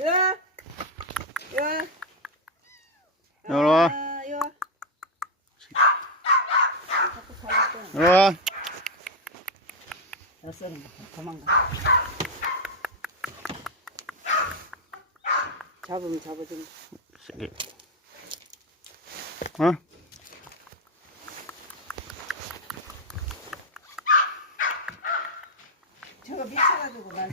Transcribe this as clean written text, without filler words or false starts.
야, 야. 이리 와. 야. 이리 와. 여섯은 도망가. 잡으면 잡아준. 세게. 어? 저거 미쳐가지고 난.